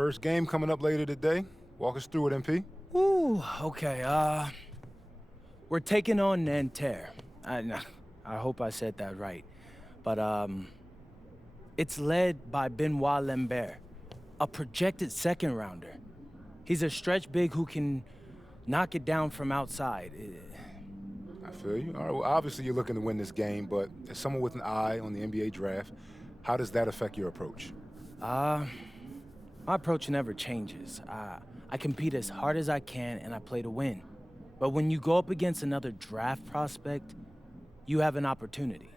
First game coming up later today. Walk us through it, MP. Ooh, okay, we're taking on Nanterre. I hope I said that right. But, it's led by Benoit Lambert, a projected second rounder. He's a stretch big who can knock it down from outside. I feel you. All right, well, obviously you're looking to win this game, but as someone with an eye on the NBA draft, how does that affect your approach? My approach never changes. I compete as hard as I can and I play to win. But when you go up against another draft prospect, you have an opportunity.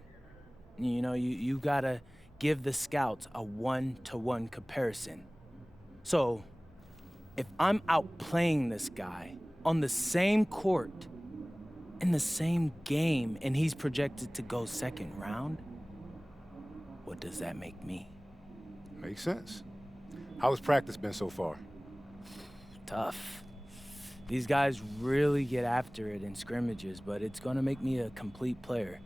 You know, you gotta give the scouts a one-to-one comparison. So, if I'm outplaying this guy on the same court, in the same game, and he's projected to go second round, what does that make me? Makes sense. How has practice been so far? Tough. These guys really get after it in scrimmages, but it's gonna make me a complete player.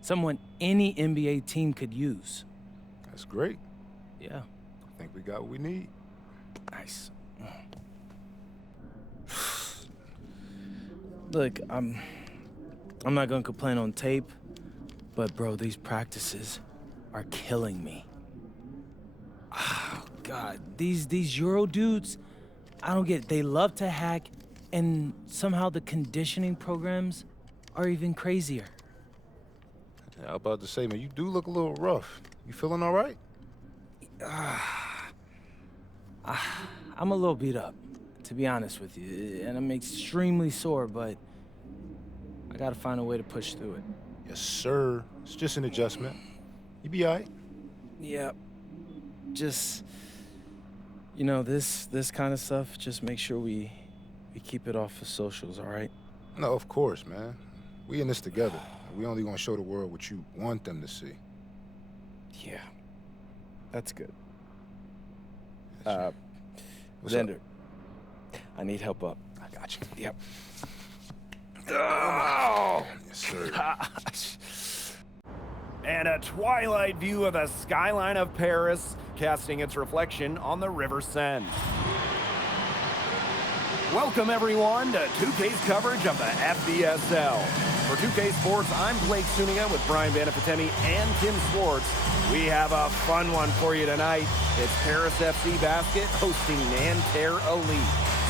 Someone any NBA team could use. That's great. Yeah. I think we got what we need. Nice. Look, I'm not gonna complain on tape, but bro, these practices are killing me. Oh, God, these Euro dudes, I don't get it. They love to hack, and somehow the conditioning programs are even crazier. Yeah, I was about to say, man, you do look a little rough. You feeling all right? I'm a little beat up, to be honest with you, and I'm extremely sore, but I gotta find a way to push through it. Yes, sir. It's just an adjustment. You be all right. Yep. Just, you know, this kind of stuff, just make sure we keep it off of socials, all right? No, of course, man. We in this together. We only gonna show the world what you want them to see. Yeah. That's good. What's Xander, up? I need help up. I got you. Yep. Oh! Yes, sir. Gosh. And a twilight view of the skyline of Paris, casting its reflection on the River Seine. Welcome everyone to 2K's coverage of the FDSL. For 2K Sports, I'm Blake Suniga with Brian Banafitemi and Tim Swartz. We have a fun one for you tonight. It's Paris FC Basket hosting Nanterre Elite.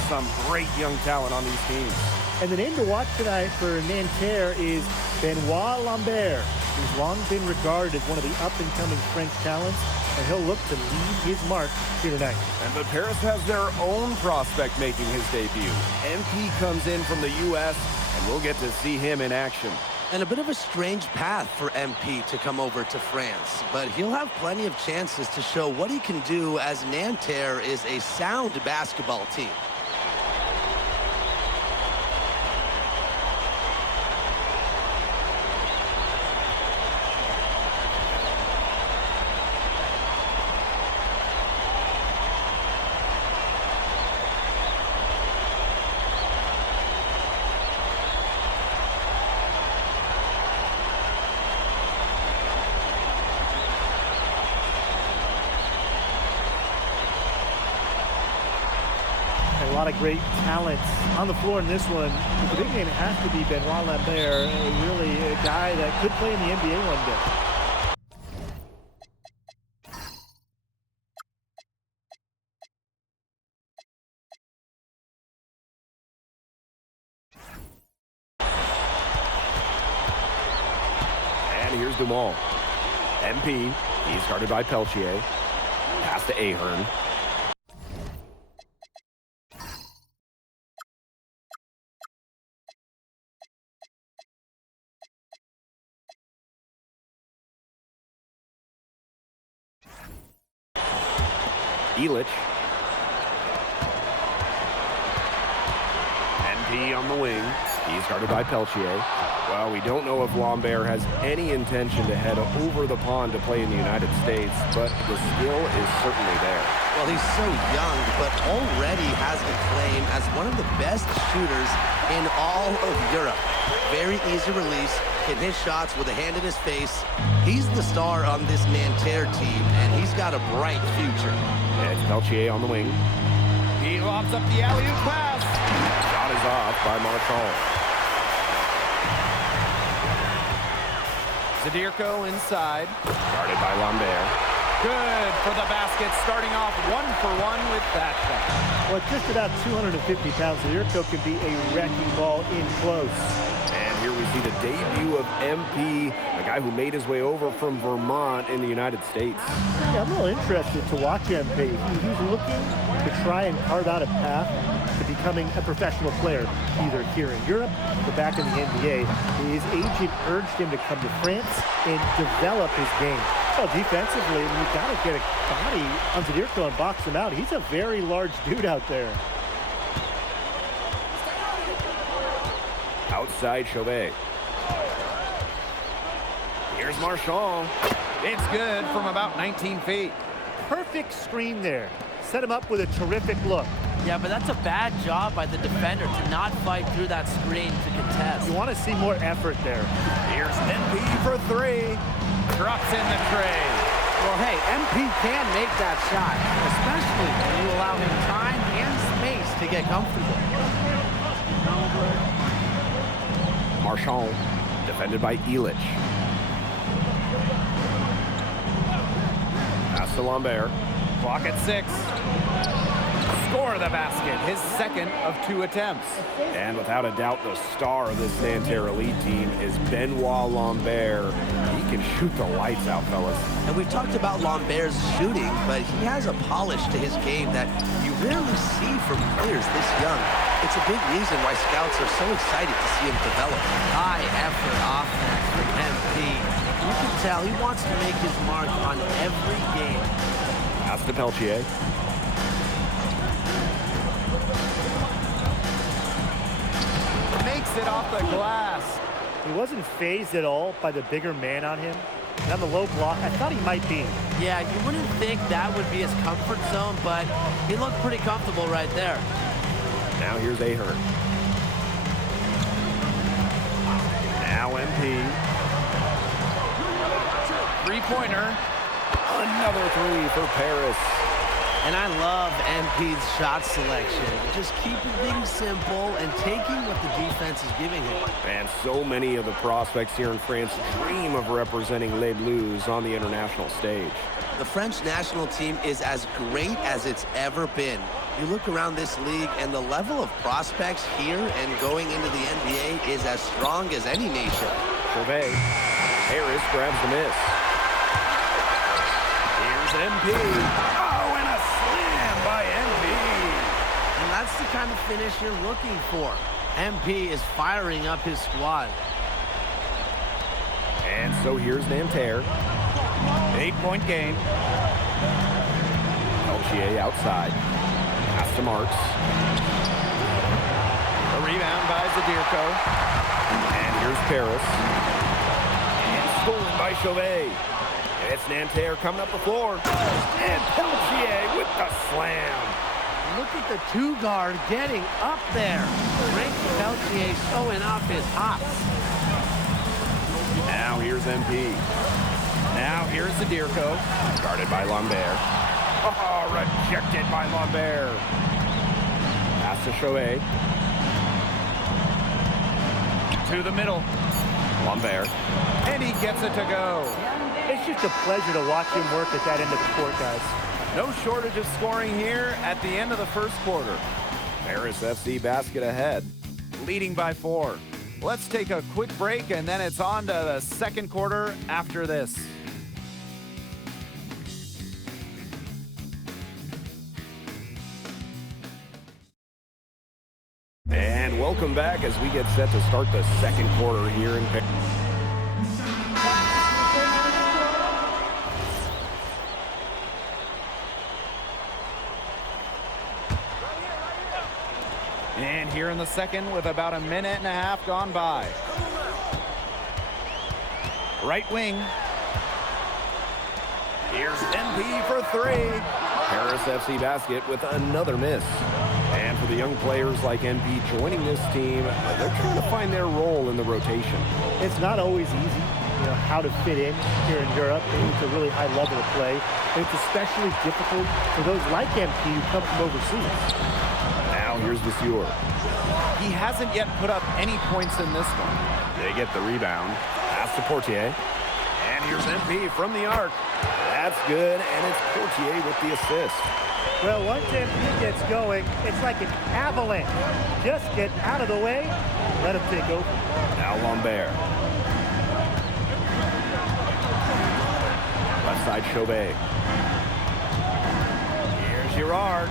Some great young talent on these teams. And the name to watch tonight for Nanterre is Benoit Lambert, who's long been regarded as one of the up-and-coming French talents, and he'll look to leave his mark here tonight. But Paris has their own prospect making his debut. MP comes in from the U.S., and we'll get to see him in action. And a bit of a strange path for MP to come over to France, but he'll have plenty of chances to show what he can do, as Nanterre is a sound basketball team. A lot of great talent on the floor in this one. The big name has to be Benoit Lambert, really a guy that could play in the NBA one day. And here's Dumont. MP, he's guarded by Peltier. Pass to Ahern. Elich. MP on the wing. He's guarded by Peltier. Well, we don't know if Lambert has any intention to head over the pond to play in the United States, but the skill is certainly there. Well, he's so young, but already has a claim as one of the best shooters in all of Europe. Very easy release, hit his shots with a hand in his face. He's the star on this Nanterre team, and he's got a bright future. And it's Peltier on the wing. He lobs up the alley-oop pass. Shot is off by Marchand. Zadirko inside. Guarded by Lambert. Good for the basket, starting off 1-for-1 with that shot. Well, just about 250 pounds, Zadirko can be a wrecking ball in close. And here we see the debut of MP, a guy who made his way over from Vermont in the United States. Yeah, I'm a little interested to watch MP. He's looking to try and carve out a path to becoming a professional player, either here in Europe or back in the NBA. His agent urged him to come to France and develop his game. So defensively, you've got to get a body on Zadirko and box him out. He's a very large dude out there. Outside Chauvet. Here's Marchand. It's good from about 19 feet. Perfect screen there. Set him up with a terrific look. Yeah, but that's a bad job by the defender to not fight through that screen to contest. You want to see more effort there. Here's MP for three. Drops in the tray. Well, hey, MP can make that shot, especially when you allow him time and space to get comfortable. Marchand, defended by Elich. Pass to Lambert. Clock at 6. Score the basket, his second of 2 attempts. And without a doubt, the star of this Nanterre Elite team is Benoit Lambert. He can shoot the lights out, fellas. And we've talked about Lambert's shooting, but he has a polish to his game that you rarely see from players this young. It's a big reason why scouts are so excited to see him develop. High effort offense from MP. You can tell he wants to make his mark on every game. Pass to Peltier. Makes it off the glass. He wasn't fazed at all by the bigger man on him. And on the low block, I thought he might be. Yeah, you wouldn't think that would be his comfort zone, but he looked pretty comfortable right there. Now here's Ahern. Now MP. Three-pointer. Another three for Paris. And I love MP's shot selection. Just keeping things simple and taking what the defense is giving him. And so many of the prospects here in France dream of representing Les Bleus on the international stage. The French national team is as great as it's ever been. You look around this league and the level of prospects here and going into the NBA is as strong as any nation. Chauvet. Harris grabs the miss. Here's MP. Oh, and a slam by MP. And that's the kind of finish you're looking for. MP is firing up his squad. And so here's Nanterre. 8-point game. Peltier outside. Pass to Marks. A rebound by Zadirko. And here's Paris. And stolen by Chauvet. It's Nanterre coming up the floor. And Peltier with the slam. Look at the two-guard getting up there. Frank Peltier showing off his hops. Now here's MP. Now here's Zadirko. Guarded by Lambert. Oh, rejected by Lambert. Pass to Chauvet. To the middle. Lambert. And he gets it to go. It's just a pleasure to watch him work at that end of the court, guys. No shortage of scoring here at the end of the first quarter. Paris FC basket ahead, leading by 4. Let's take a quick break, and then it's on to the second quarter after this. And welcome back as we get set to start the second quarter here in Paris. And here in the second with about a minute and a half gone by. Right wing. Here's MP for 3. Paris FC basket with another miss. And for the young players like NP joining this team, they're trying to find their role in the rotation. It's not always easy, how to fit in here in Europe. It's a really high level of play. And it's especially difficult for those like MP who come from overseas. Now here's Vasseur. He hasn't yet put up any points in this one. They get the rebound. Pass to Portier. And here's MP from the arc. That's good, and it's Portier with the assist. Well, once MP gets going, it's like an avalanche. Just get out of the way, let him take over. Now Lambert. Left side Chauvet. Here's Girard.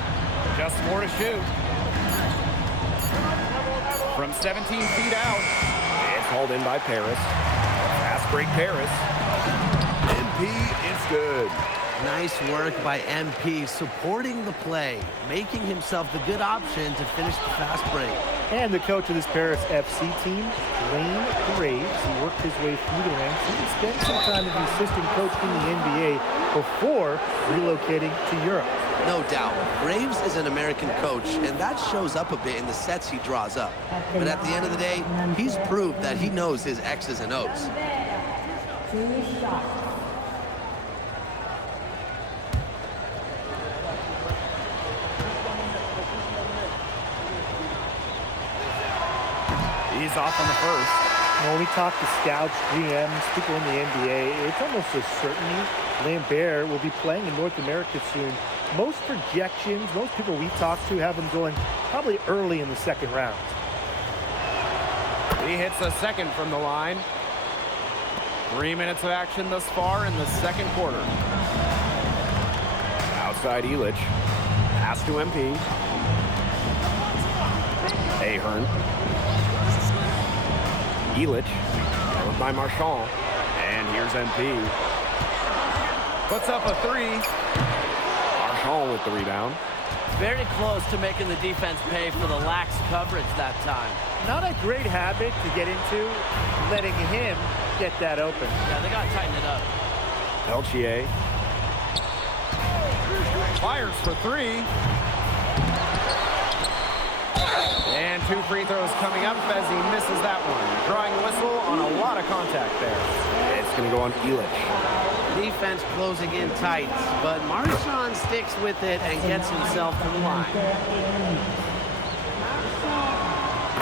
Just 4 to shoot. From 17 feet out. It's hauled in by Paris. Fast break Paris. MP, it's good. Nice work by MP, supporting the play, making himself the good option to finish the fast break. And the coach of this Paris FC team, Wayne Graves, he worked his way through the ranks and spent some time as an assistant coach in the NBA before relocating to Europe. No doubt, Graves is an American coach, and that shows up a bit in the sets he draws up. But at the end of the day, he's proved that he knows his X's and O's. He's off on the first. When we talk to scouts, GMs, people in the NBA, it's almost a certainty Lambert will be playing in North America soon. Most projections, most people we talk to have him going probably early in the second round. He hits a second from the line. 3 minutes of action thus far in the second quarter. Outside Illich. Pass to MP. Ahern. Illich. Followed by Marchand. And here's MP. Puts up a 3. Marchand with the rebound. Very close to making the defense pay for the lax coverage that time. Not a great habit to get into, letting him get that open. Yeah, they got to tighten it up. Peltier. Fires for 3. And 2 free throws coming up as he misses that one. Drawing a whistle on a lot of contact there. It's going to go on Illich. Defense closing in tight, but Marchand sticks with it and gets himself to the line.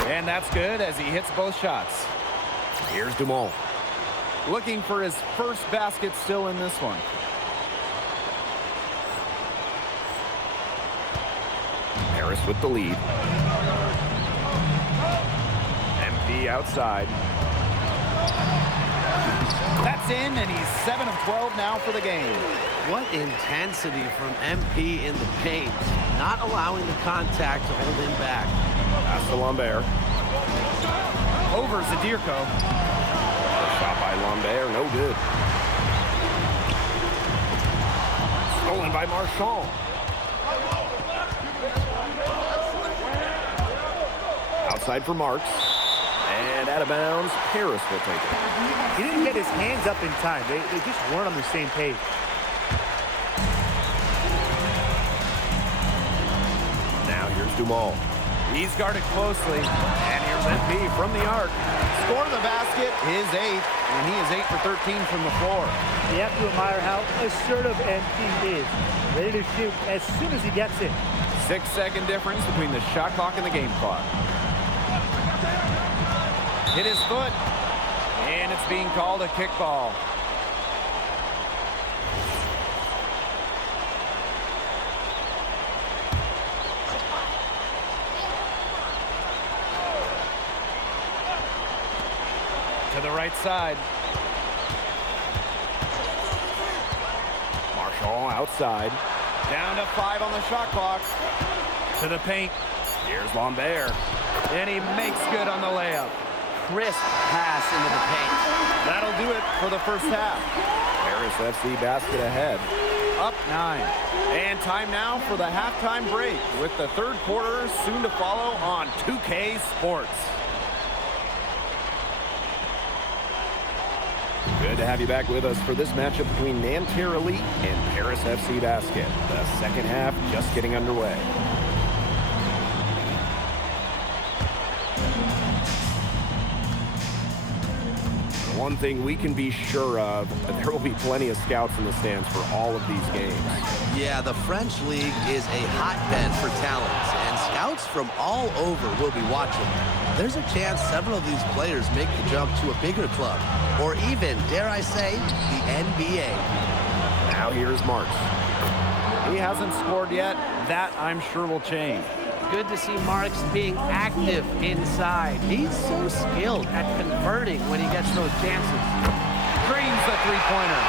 And that's good as he hits both shots. Here's Dumont. Looking for his first basket still in this one. Paris with the lead. MP outside. That's in, and he's 7 of 12 now for the game. What intensity from MP in the paint, not allowing the contact to hold him back. Pass to Lambert. Over Zadirko. Shot by Lambert, no good. Stolen by Marchand. Outside for Marks. And out of bounds, Paris will take it. He didn't get his hands up in time. They just weren't on the same page. Now here's Dumont. He's guarded closely. And here's MP from the arc. Score the basket, his 8th, and he is 8 for 13 from the floor. You have to admire how assertive MP is. Ready to shoot as soon as he gets it. 6-second difference between the shot clock and the game clock. Hit his foot, and it's being called a kickball. To the right side. Marchand outside. Down to 5 on the shot clock. To the paint. Here's Lambert. And he makes good on the layup. Crisp pass into the paint. That'll do it for the first half. Paris FC basket ahead. Up 9. And time now for the halftime break with the third quarter soon to follow on 2K Sports. Good to have you back with us for this matchup between Nanterre Elite and Paris FC Basket. The second half just getting underway. One thing we can be sure of, there will be plenty of scouts in the stands for all of these games. Yeah, the French League is a hotbed for talents, and scouts from all over will be watching. There's a chance several of these players make the jump to a bigger club, or even, dare I say, the NBA. Now here's Marks. He hasn't scored yet. That, I'm sure, will change. Good to see Marks being active inside. He's so skilled at converting when he gets those chances. Drains the three-pointer.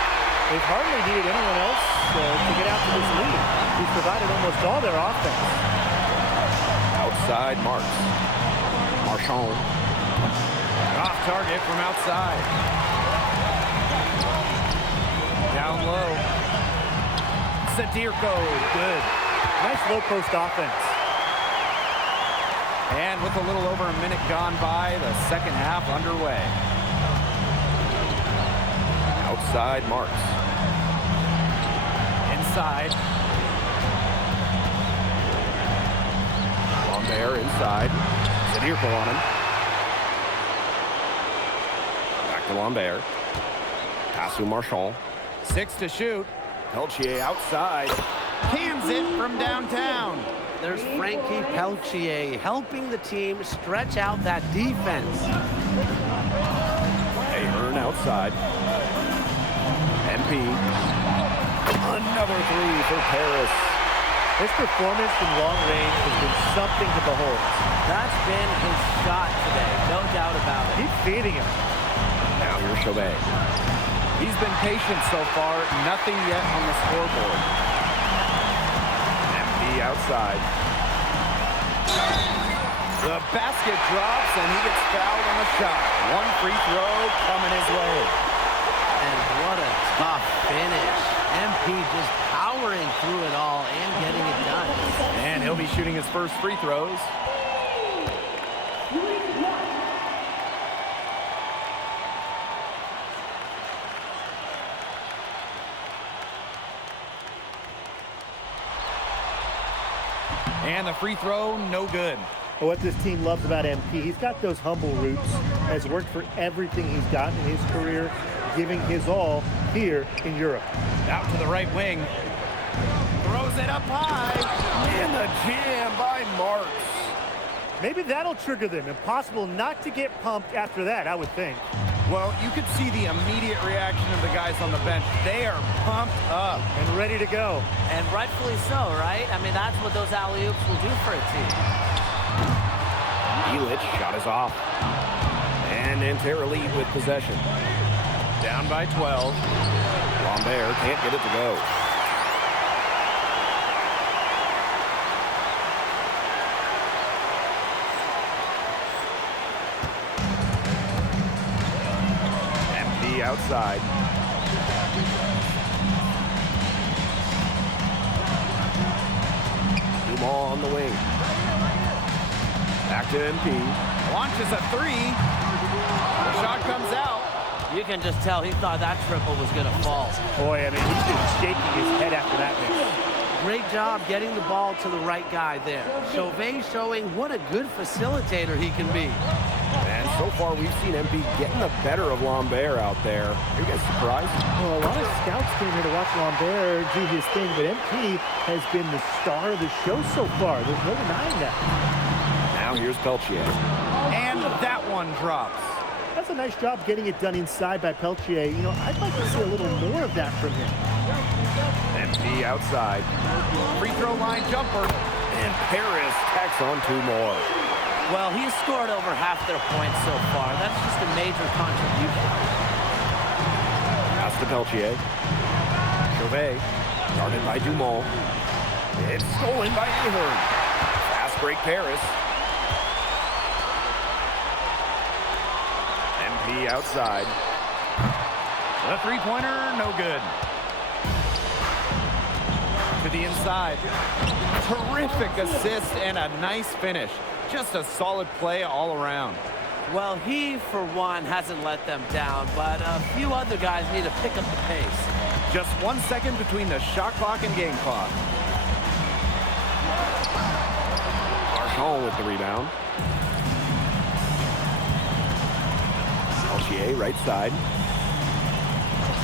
They've hardly needed anyone else to get out to this lead. He's provided almost all their offense. Outside Marks. Marchand. Off target from outside. Down low. Sadirko, good. Nice low post offense. And with a little over a minute gone by, the second half underway. Outside Marks. Inside. Lambert inside. Sadirko on him. Back to Lambert. Pass to Marchand. 6 to shoot. Peltier outside. Cans it from downtown. There's Frankie Peltier helping the team stretch out that defense. Ahern outside. MP. Another three for Paris. His performance from long range has been something to behold. That's been his shot today, no doubt about it. Keep feeding him. Now here's Chauvet. He's been patient so far. Nothing yet on the scoreboard. MP outside. The basket drops, and he gets fouled on the shot. One free throw coming his way. And what a tough finish. MP just powering through it all and getting it done. And he'll be shooting his first free throws. And the free throw, no good. What this team loves about MP, he's got those humble roots, has worked for everything he's gotten in his career, giving his all here in Europe. Out to the right wing. Throws it up high. And the jam by Marks. Maybe that'll trigger them. Impossible not to get pumped after that, I would think. Well, you could see the immediate reaction of the guys on the bench. They are pumped up. And ready to go. And rightfully so, right? I mean, that's what those alley-oops will do for a team. Illich shot is off. And Nanterre lead with possession. Down by 12. Lambert can't get it to go. MP outside. Dumont on the wing. Back to MP. Launches a three. The shot comes out. You can just tell he thought that triple was going to fall. Boy, I mean, he's been shaking his head after that miss. Great job getting the ball to the right guy there. Chauvet showing what a good facilitator he can be. And so far, we've seen MP getting the better of Lambert out there. Are you guys surprised? Well, a lot of scouts came here to watch Lambert do his thing, but MP has been the star of the show so far. There's no denying that. Now here's Peltier. And that one drops. That's a nice job getting it done inside by Peltier. You know, I'd like to see a little more of that from him. MP outside. Free throw line jumper. And Paris tacks on two more. Well, he's scored over half their points so far. That's just a major contribution. Pass to Peltier. Chauvet. Guarded by Dumont. It's stolen by Ahern. Fast break Paris. MP outside. The three-pointer, no good. To the inside. Terrific assist and a nice finish. Just a solid play all around. Well, he, for one, hasn't let them down, but a few other guys need to pick up the pace. Just 1 second between the shot clock and game clock. Marchand with the rebound. Peltier, right side.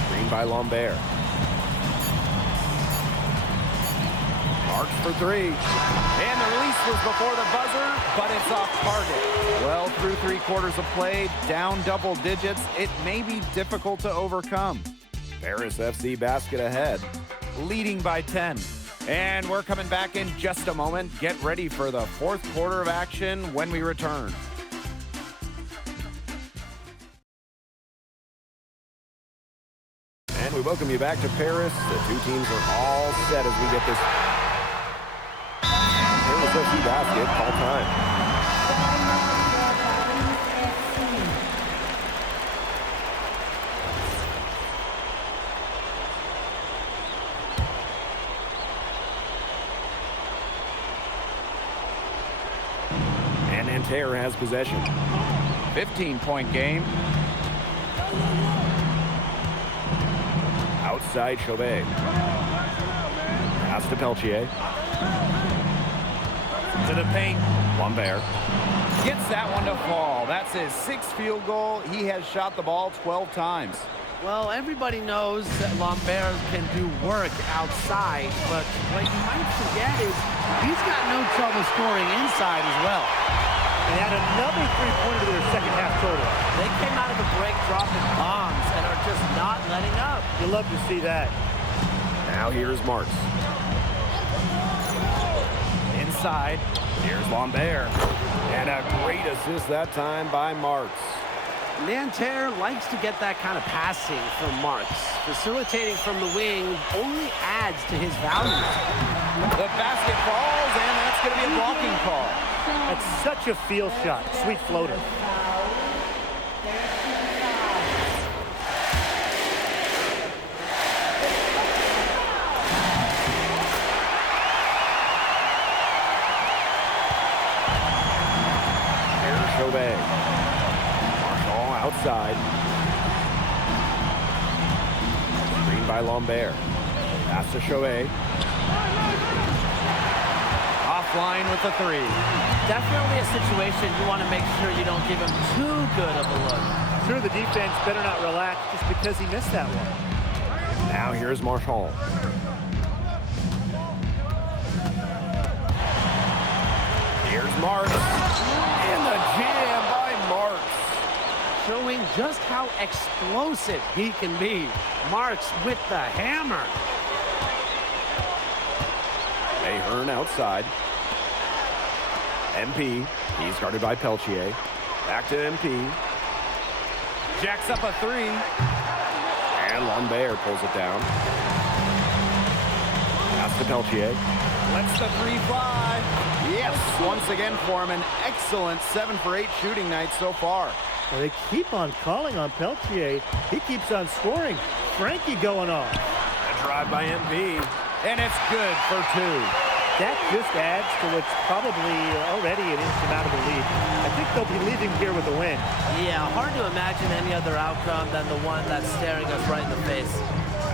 Screen by Lambert. Marks for three. And the release was before the buzzer, but it's off target. Well, through 3/4 of play, down double digits, it may be difficult to overcome. Paris FC basket ahead. Leading by 10. And we're coming back in just a moment. Get ready for the 4th quarter of action when we return. And we welcome you back to Paris. The two teams are all set as we get this Paris FC basket call time. And Nanterre has possession. 15-point game. Outside Chauvet. Pass to Peltier. To the paint. Lambert. Gets that one to fall. That's his 6th field goal. He has shot the ball 12 times. Well, everybody knows that Lambert can do work outside, but what you might forget is he's got no trouble scoring inside as well. They had another three-pointer to their second half total. They came out of the break dropping bombs and are just not letting up. You love to see that. Now here's Marks. Inside. Here's Lambert. And a great assist that time by Marks. Nanterre likes to get that kind of passing from Marks. Facilitating from the wing only adds to his value. The basket falls, and that's going to be a blocking call. That's such a field shot. Sweet floater. Here's Chauvet. Marshall outside. Screen by Lambert. Pass to Chauvet. Offline with the three. Definitely a situation you want to make sure you don't give him too good of a look. Sure, the defense better not relax just because he missed that one. Now here's Marshall. Here's Marks. And the jam by Marks. Showing just how explosive he can be. Marks with the hammer. Ahern outside. MP. He's guarded by Peltier. Back to MP. Jacks up a three. And Lambert pulls it down. Pass to Peltier. Lets the three fly. Yes, once again for him, an excellent 7 for 8 shooting night so far. Well, they keep on calling on Peltier. He keeps on scoring. Frankie going on. A drive by MP. And it's good for 2. That just adds to what's probably already an insurmountable lead. I think they'll be leaving here with a win. Yeah, hard to imagine any other outcome than the one that's staring us right in the face.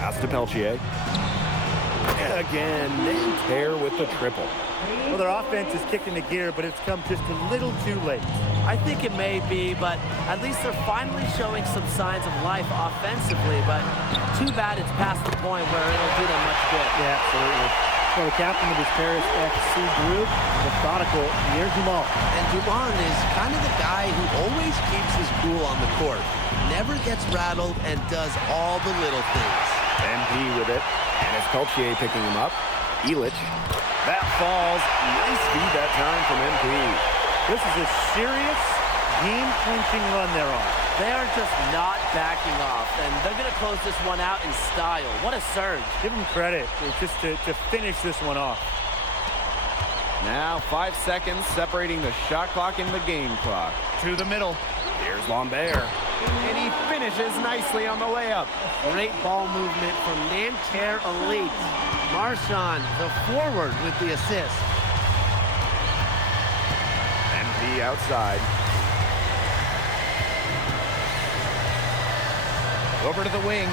Pass to Peltier. And again, Nanterre with the triple. Well, their offense is kicked into gear, but it's come just a little too late. I think it may be, but at least they're finally showing some signs of life offensively, but too bad it's past the point where it'll do them much good. Yeah, absolutely. So the captain of this Paris FC group, methodical Pierre Dumont. And Dumont is kind of the guy who always keeps his cool on the court. Never gets rattled and does all the little things. MP with it. And it's Peltier picking him up. Elich. That falls. Nice feed that time from MP. This is a serious game-clinching run they're on. They are just not backing off, and they're going to close this one out in style. What a surge. Give them credit just to finish this one off. Now 5 seconds separating the shot clock and the game clock. To the middle. Here's Lambert. And he finishes nicely on the layup. Great ball movement from Nanterre Elite. Marchand, the forward, with the assist. MP outside. Over to the wing.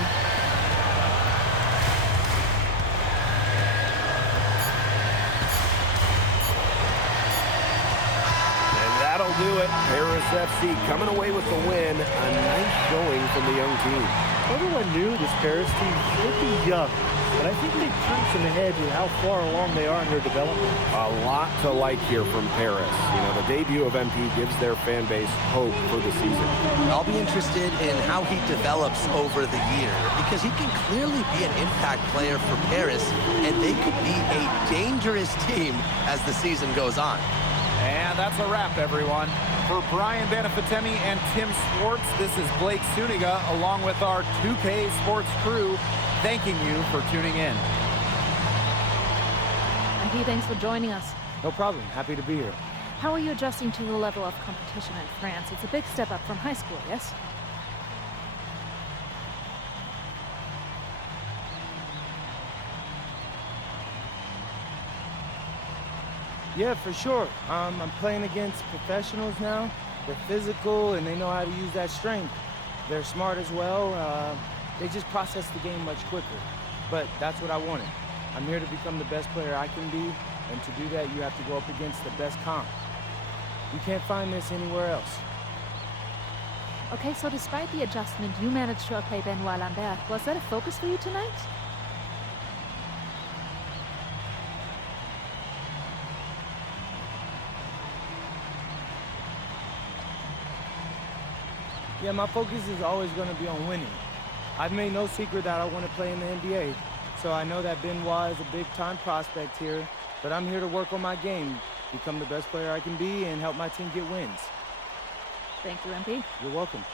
And that'll do it. Paris FC coming away with the win. A nice showing from the young team. Everyone knew this Paris team would be young, but I think they've turned some heads with how far along they are in their development. A lot to like here from Paris. You know, the debut of MP gives their fan base hope for the season. I'll be interested in how he develops over the year because he can clearly be an impact player for Paris, and they could be a dangerous team as the season goes on. And that's a wrap, everyone. For Brian Banafitemi and Tim Swartz, this is Blake Suniga along with our 2K Sports crew thanking you for tuning in. And Pete, thanks for joining us. No problem. Happy to be here. How are you adjusting to the level of competition in France? It's a big step up from high school, yes? Yeah, for sure. I'm playing against professionals now. They're physical and they know how to use that strength. They're smart as well. They just process the game much quicker. But that's what I wanted. I'm here to become the best player I can be, and to do that, you have to go up against the best comp. You can't find this anywhere else. Okay, so despite the adjustment, you managed to outplay Benoit Lambert. Was that a focus for you tonight? Yeah, my focus is always going to be on winning. I've made no secret that I want to play in the NBA, so I know that Benoit is a big-time prospect here, but I'm here to work on my game, become the best player I can be, and help my team get wins. Thank you, MP. You're welcome.